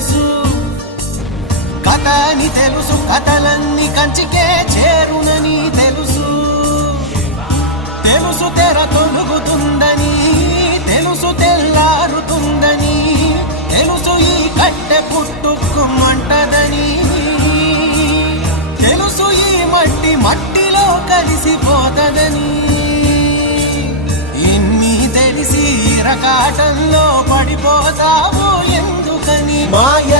తెలుసు, కథ అని తెలుసు, కథలన్నీ కంచికే చేరునని తెలుసు. తెలుసు తెర తొలుగుతుందని, తెలుసు తెల్లారుతుందని, తెలుసు ఈ కట్టె పుట్టుకుమంటదని, తెలుసు ఈ మట్టి మట్టిలో కలిసిపోతదని. ఇన్ని తెలిసి ఇరకాటంలో పడిపోతావు ఎందుకని? మాయ